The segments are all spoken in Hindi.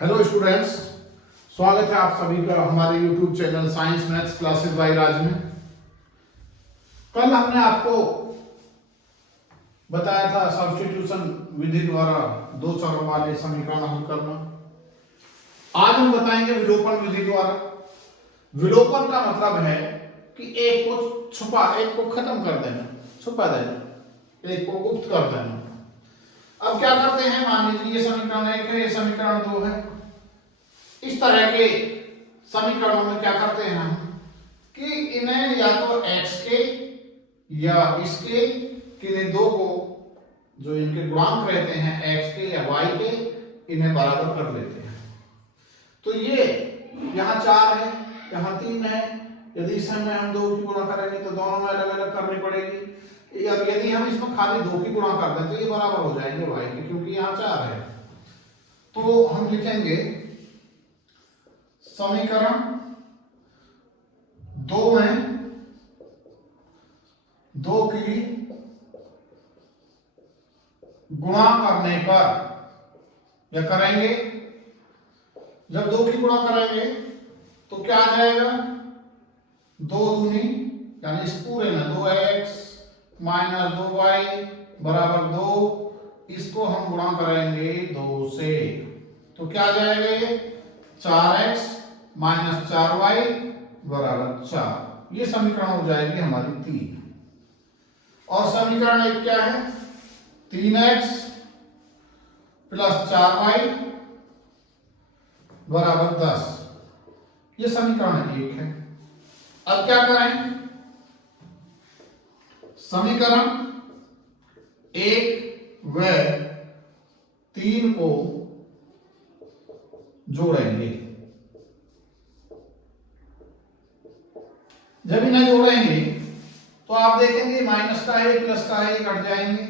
हेलो स्टूडेंट्स, स्वागत है आप सभी का हमारे YouTube channel science maths classes by Raj में। कल हमने आपको बताया था सब्स्टिट्यूशन विधि द्वारा दो चरों वाले समीकरण हल करना। आज हम बताएंगे विलोपन विधि द्वारा। विलोपन का मतलब है कि एक को खत्म कर देना, छुपा देना, एक को गुप्त कर देना। अब क्या करते हैं, मान लीजिए ये समीकरण 1 है, ये समीकरण 2 है। इस तरह के समीकरणों में क्या करते हैं हम कि इन्हें या तो x के या इसके किन्हीं दो को जो इनके गुणांक रहते हैं x के या y के, इन्हें बराबर कर लेते हैं। तो ये यहाँ 4 है, यहाँ 3 है। यदि इसमें हम 2 की गुणा करेंगे तो दोनों में अलग अलग करनी पड़ेगी। अब यदि हम इसमें खाली 2 की गुणा कर दें तो ये बराबर हो जाएंगे y के, क्योंकि यहाँ 4 है। तो हम लिखेंगे समीकरण 2 में 2 की गुणा करने पर या करेंगे, जब 2 की गुणा करेंगे तो क्या आ जाएगा, 2 दूनी यानी इस पूरे में 2x माइनस 2y बराबर 2। इसको हम गुणा करेंगे 2 से तो क्या आ जाएगा, ये 4x माइनस 4y बराबर 4। ये समीकरण हो जाएगी हमारी 3। और समीकरण 1 क्या है, 3x प्लस 4y बराबर 10। ये समीकरण 1 है। अब क्या करें, समीकरण 1 व 3 को जोड़ेंगे। जब इन्हें जोड़ेंगे तो आप देखेंगे माइनस का है प्लस का है, ये कट जाएंगे।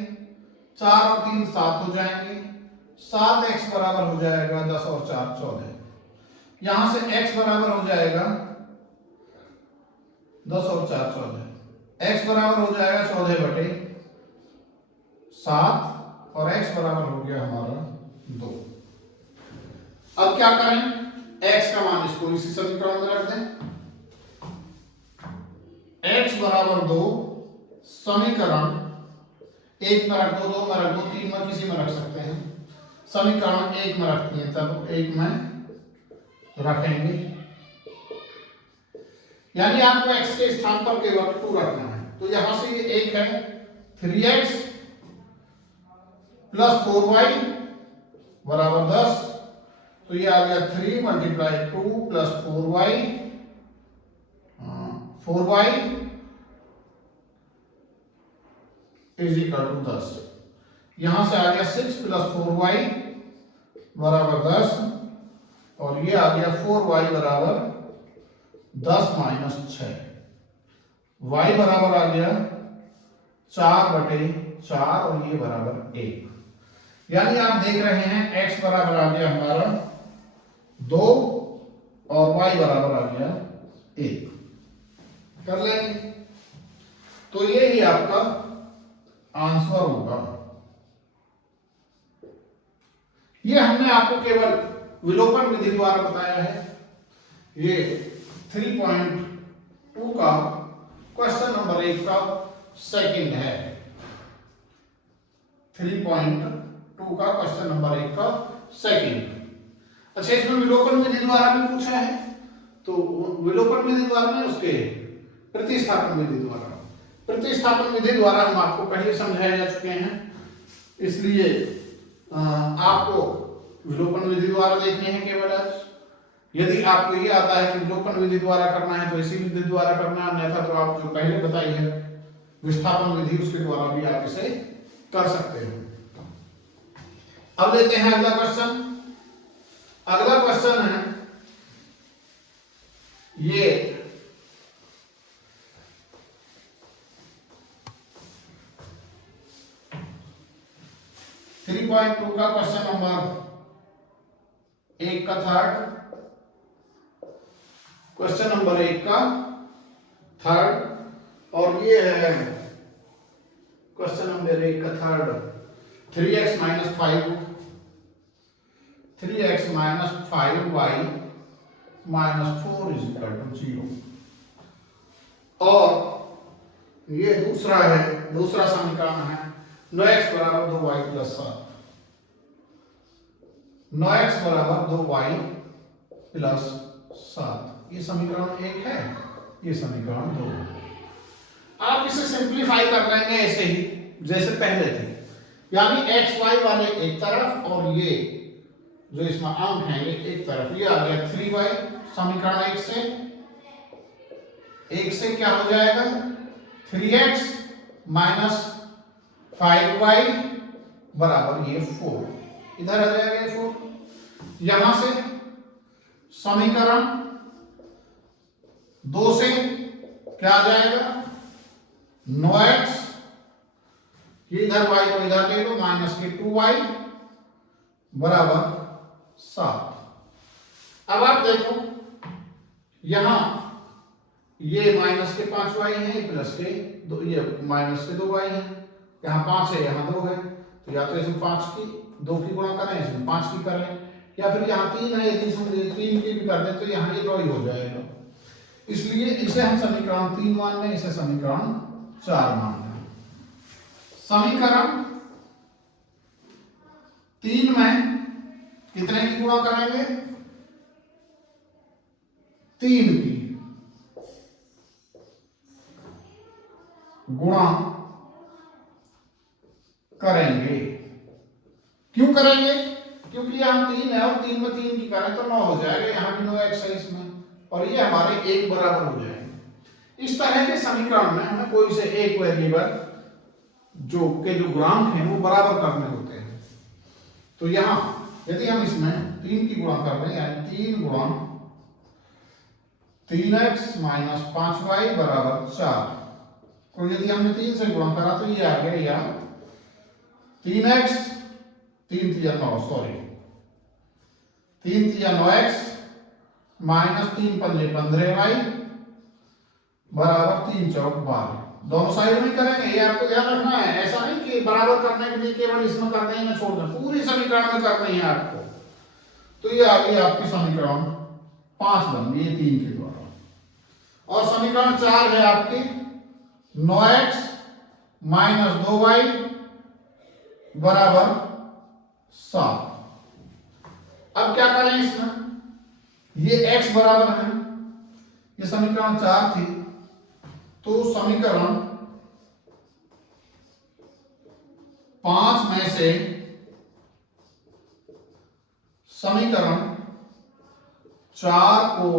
4 और 3 7 हो जाएंगे। 7x बराबर हो जाएगा 10 और 4 14। यहां से x बराबर हो जाएगा 10 और 4 14। x बराबर हो जाएगा 14 बटे 7 और x बराबर हो गया हमारा 2। अब क्या करें, x का मान इसको इसी समीकरण में रख दें। x बराबर 2 समीकरण 1 में रख दो, 2 में रख दो, 3 में किसी में रख सकते हैं। समीकरण 1 में रखती है तब 1 में रखेंगे, यानी आपको x के स्थान पर केवल 2 रखना है। तो यहां से ये 1 है, 3x प्लस 4y बराबर 10। तो ये आ गया 3 multiply 2 plus 4y, 4y is equal to 10। यहां से आ गया 6 प्लस 4y बराबर 10 और ये आ गया 4y बराबर 10 माइनस 6। y बराबर आ गया 4 बटे 4 और ये बराबर 1। यानी आप देख रहे हैं x बराबर आ गया हमारा 2 और y बराबर आ गया 1। कर लेंगे तो ये ही आपका आंसर होगा। ये हमने आपको केवल विलोपन विधि द्वारा बताया है। ये 3.2 का क्वेश्चन नंबर 1 का सेकंड है। 3.2 का क्वेश्चन नंबर 1 का सेकंड। अच्छा, इसमें विलोपन विधि द्वारा भी पूछा है, तो विलोपन विधि द्वारा नहीं, उसके प्रतिस्थापन विधि द्वारा। प्रतिस्थापन विधि द्वारा हम आपको पहले समझाए जा चुके हैं, इसलिए आपको विलोपन विधि द्वारा देखने हैं केवल आज। यदि आपको ये आता है कि विलोपन विधि द्वारा करना है तो इसी विधि द्वारा करना, अन्यथा तो आप जो पहले बताई है विस्थापन विधि, उसके द्वारा भी आप इसे कर सकते हो। अब लेते हैं अगला क्वेश्चन। अगला क्वेश्चन है ये 3.2 का क्वेश्चन नंबर 1 का थर्ड, क्वेश्चन नंबर 1 का थर्ड, और ये है क्वेश्चन नंबर 1 का third 3x minus 5 3x minus 5y minus 4 is equal to 0। और ये दूसरा है, दूसरा समीकरण है 9x बराबर 2y प्लस 7। 9x बराबर 2y प्लस 7, ये समीकरण 1 है, ये समीकरण 2 है। आप इसे सिंप्लीफाई कर लेंगे ऐसे ही जैसे पहले थे, यानी एक्स वाई वाले एक तरफ और ये जो इसमें अंक हैं ये एक तरफ। ये आ गया 3y, समीकरण 1 से क्या हो जाएगा 3x माइनस 5y बराबर ये 4, इधर आ जाएगा ये 4। यहां से समीकरण 2 से क्या आ जाएगा 9x, इधर y को इधर ले लो, माइनस के 2y बराबर 7। अब आप देखो यहां ये माइनस के 5y है, प्लस के 2, ये माइनस के 2y है, यहाँ 5 है यहाँ 2 है, तो या तो इसमें 5 की 2 की गुणा करें, इसमें 5 की करें, या फिर यहाँ 3 है, यदि इसमें 3 की भी कर दें तो यहाँ ये 2 ही हो जाएगा। इसलिए इसे हम समीकरण 3 मान लें, इसे समीकरण 4 मान लें। समीकरण 3 में कितने की गुणा करेंगे 3 की गुणा करेंगे। क्यों करेंगे? क्योंकि यहां 3 है और 3 में 3 की करें तो 9 हो जाएगा, यहां भी 9x है इसमें, और ये हमारे 1 बराबर हो जाएंगे। इस तरह के समीकरण में हमें कोई से एक वेरिएबल जो गुणांक हैं वो बराबर करने होते हैं। तो यहां यदि हम इसमें 3 की गुणा कर रहे हैं, यानी 3 गुणा 3x माइनस 5y बराबर 4, तो यदि हमने 3 से गुणा करा तो ये आ गया या 3x 3 3 9 sorry 3 3 9x minus 3 5 15y बराबर 3 4 12। दोनों साइड में करेंगे, ये आपको ध्यान रखना है। ऐसा नहीं कि बराबर करने के लिए केवल इसमें कर दें ना छोड़ दें, पूरी समीकरण में करनी है आपको। तो ये आ गई आपकी समीकरण 5 बन गई 3 के द्वारा। और समीकरण 4 है आपकी 9x माइनस 2y बराबर 7। अब क्या करें इसमें, ये x बराबर है, ये समीकरण 4 थी, तो समीकरण 5 में से समीकरण 4 को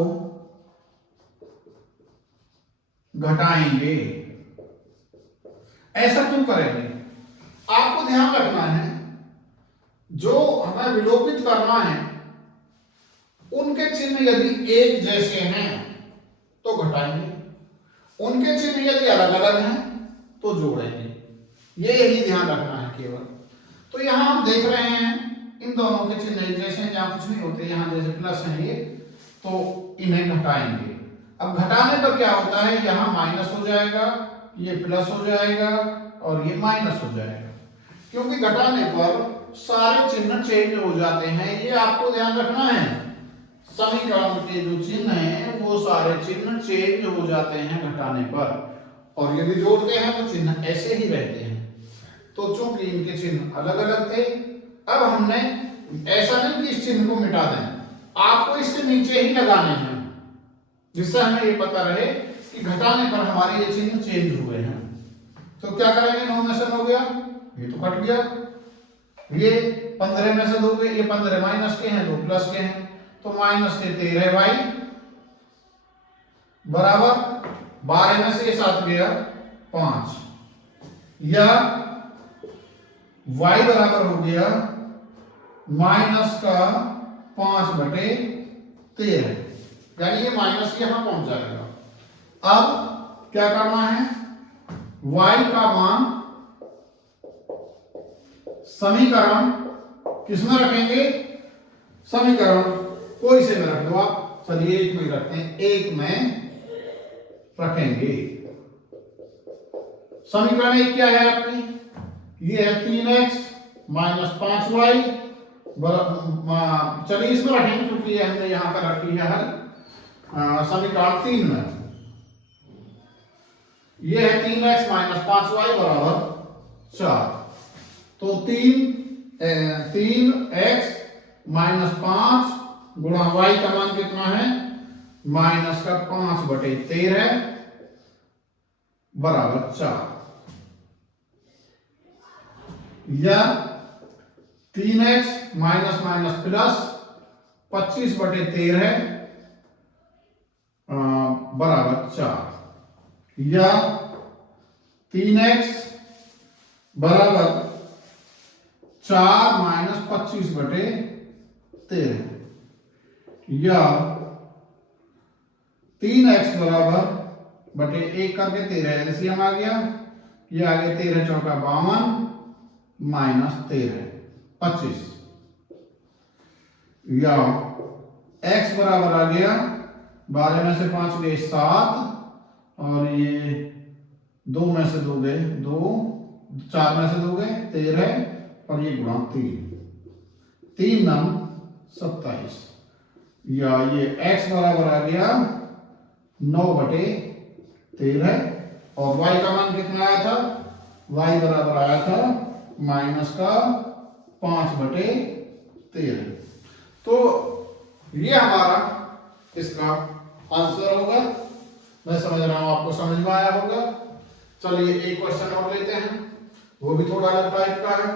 घटाएंगे। ऐसा क्यों करेंगे? आपको ध्यान रखना है जो हमें विलोपित करना है उनके चिन्ह यदि एक जैसे हैं तो घटाएंगे, उनके चिन्ह यदि अलग अलग हैं तो जोड़ेंगे। ये ही ध्यान रखना है केवल। तो यहां हम देख रहे हैं इन दोनों के चिन्ह एक जैसे हैं, जहां कुछ नहीं होते, यहां जैसे प्लस है ये, तो इन्हें घटाएंगे। अब घटाने पर क्या होता है, यहां माइनस हो जाएगा, ये प्लस हो जाएगा और ये माइनस हो जाएगा, क्योंकि घटाने पर सारे चिन्ह चेंज हो जाते हैं। ये आपको ध्यान रखना है, समीकरण के जो चिन्ह हैं वो सारे चिन्ह चेंज हो जाते हैं घटाने पर, और यदि जोड़ते हैं तो चिन्ह ऐसे ही रहते हैं। तो चूंकि इनके चिन्ह अलग अलग थे, अब हमने ऐसा नहीं कि इस चिन्ह को मिटा दें, आपको इसके नीचे ही लगाने हैं, जिससे हमें ये पता रहे कि घटाने पर हमारे ये चिन्ह चेंज हुए हैं। तो क्या करेंगे, 9 में से 9 गया, ये तो कट गया, ये 15 में से 2 गए, ये 15 माइनस के हैं 2 प्लस के हैं, तो माइनस के 13y बराबर 12 में से 7 गया 5, या y बराबर हो गया माइनस का 5/13, यानी ये माइनस यहां पहुंच जाएगा। अब क्या करना है, y का मान समीकरण किसमें रखेंगे, समीकरण कोई से में रख दो आप, चलिए एक में रखते हैं, एक में रखेंगे। समीकरण एक क्या है आपकी, ये है 3x माइनस 5y चलिए इसमें रखेंगे क्योंकि ये हमने यहाँ पर रखी है हल समीकरण 3 में। ये है 3x माइनस 5y बराबर 4। तो 3x माइनस 5 गुणा y का मान कितना है माइनस का 5/13 बराबर 4, या 3x माइनस माइनस प्लस 25/13 बराबर 4, या 3x बराबर 4 माइनस 25/13, या 3x बराबर बटे 1 करके 13 एलसीएम आ गया, ये आ गया 13 चौका 52 माइनस 13 25, या x बराबर आ गया 12 में से 5 गए 7 और ये 2 में से 2 गए 2, 4 में से 2 गए 13 और ये गुणा 3 9 27, या ये x बराबर आ गया 9/13 और y का मान कितना आया था, y बराबर आया था माइनस का 5/13। तो ये हमारा इसका आंसर होगा। मैं समझ रहा हूं आपको समझ में आया होगा। चलिए एक क्वेश्चन और लेते हैं, वो भी थोड़ा अलग टाइप का है।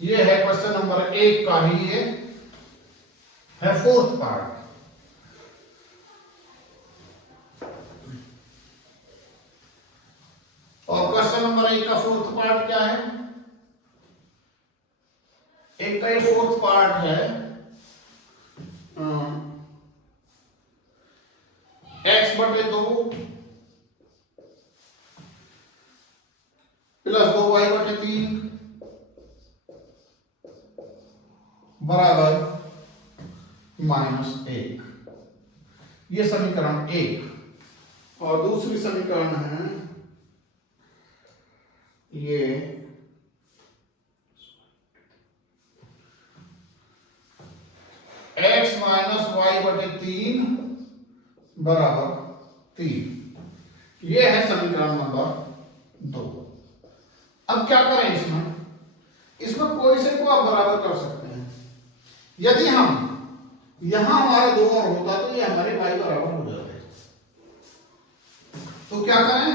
ये है क्वेश्चन नंबर 1 का ही, ये है 4th पार्ट। और क्वेश्चन नंबर 1 का 4th पार्ट क्या है, एक का ये 4th पार्ट है x/2 प्लस 2y/3 बराबर -1। ये समीकरण 1। और दूसरी समीकरण है ये x माइनस y/3 बराबर 3। ये है समीकरण नंबर 2। अब क्या करें इसमें कोई से को आप बराबर कर सकते हैं। यदि हम यहां हमारे 2 और होता तो ये हमारे y बराबर हो जाते। तो क्या करें,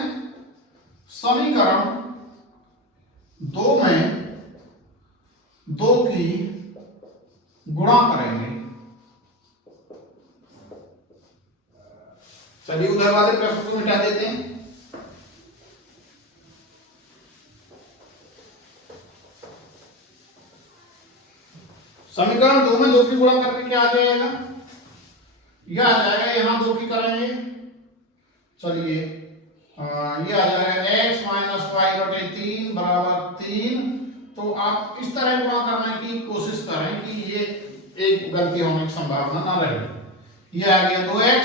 समीकरण 2 में 2 की गुणा करेंगे। चलिए उधर वाले प्रश्न को मिटा देते हैं। समीकरण 2 में 2 की गुणा करके क्या आ जाएगा, यह आ जाएगा, यहां 2 की करेंगे। चलिए ये आ जाएगा x माइनस y/3 बराबर 3। तो आप इस तरह गुणा करने की कोशिश करें कि ये एक गलती होने की संभावना ना रहे। ये आ गया 2x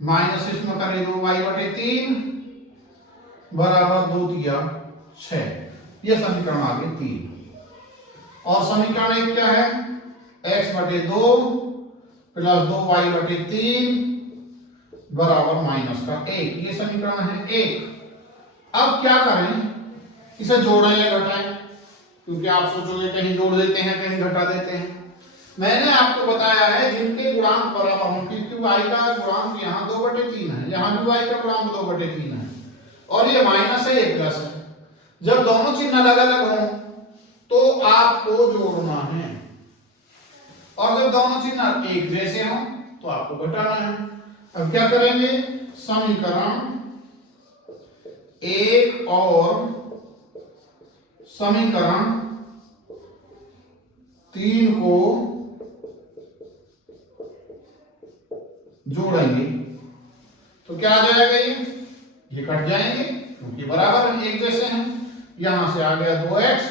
माइनस इसमें करें 2y/3 बराबर 2 दिया 6। ये समीकरण आ गए 3। और समीकरण 1 क्या है, x/2 प्लस 2y/3 बराबर -1। ये समीकरण है 1। अब क्या करें, इसे जोड़ें या घटाएं, क्योंकि आप सोचोगे कहीं जोड़ देते हैं कहीं घटा देते हैं। मैंने आपको बताया है जिनके गुणांक बराबर हों, क्योंकि y का गुणांक यहाँ 2/3 है, यहाँ भी y का गुणांक 2/3 है, और ये माइनस है ये प्लस है। जब दोनों चिन्ह अलग अलग हों तो आपको जोड़ना है, और जब दोनों चिन्ह एक जैसे हों तो आपको घटाना है। अब क्या करेंगे, समीकरण 1 और समीकरण 3 को जोड़ेंगे तो क्या आ जाएगा, ये कट जाएंगे क्योंकि बराबर एक जैसे हैं। यहां से आ गया 2x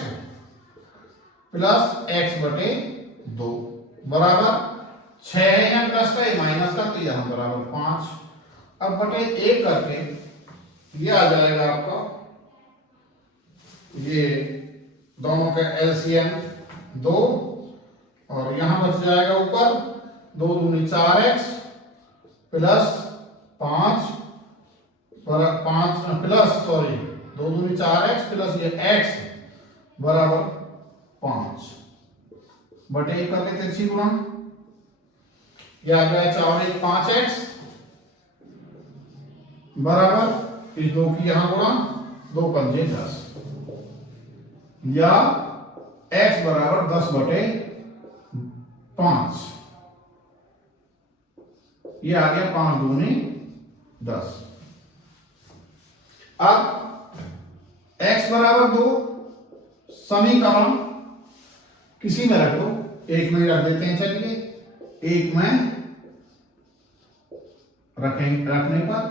प्लस x/2 बराबर 6 है, या प्लस का माइनस का, तो यहां बराबर 5। अब बटे 1 करके ये आ जाएगा आपका, ये दोनों का एलसीएम 2 और यहां बच जाएगा ऊपर 2 दूनी 4x प्लस 5 प्लस 2 दूनी 4x प्लस ये x बराबर 5 बटे 1 करके तिरछी गुणा, यह आ गया 4 1 5x बराबर इस 2 की यहां गुणा 2 पंजे 10 या x बराबर 10 बटे 5, ये आ गया 5 दूनी 10। अब x बराबर 2 समीकरण किसी में रख दो, एक में रख देते हैं, चलिए एक में रखने पर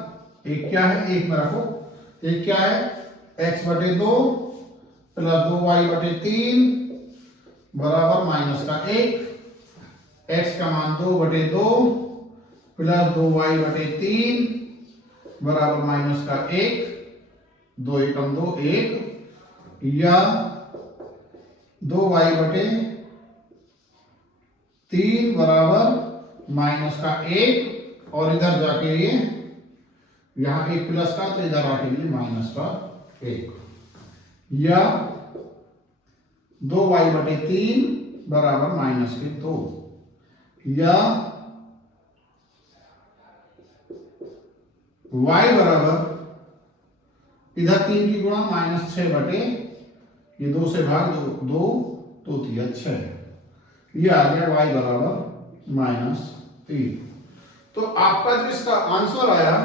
एक क्या है, एक में रखो, एक क्या है x बटे 2 प्लस 2y बटे 3 बराबर माइनस का 1, x का मान 2 बटे 2 प्लस 2y बटे 3 बराबर माइनस का 1, 2 एकम 2 1, या 2y बटे 3 बराबर माइनस का 1, और इधर जाके ये यहां 1 प्लस का तो इधर आके लिए माइनस का 1, या 2y बटे 3 बराबर माइनस के 2, या y बराबर इधर 3 की गुणा माइनस 6 बटे ये 2 से भाग 2 तो 3 6, ये आ गया y बराबर माइनस 3। तो आपका जो इसका आंसर आया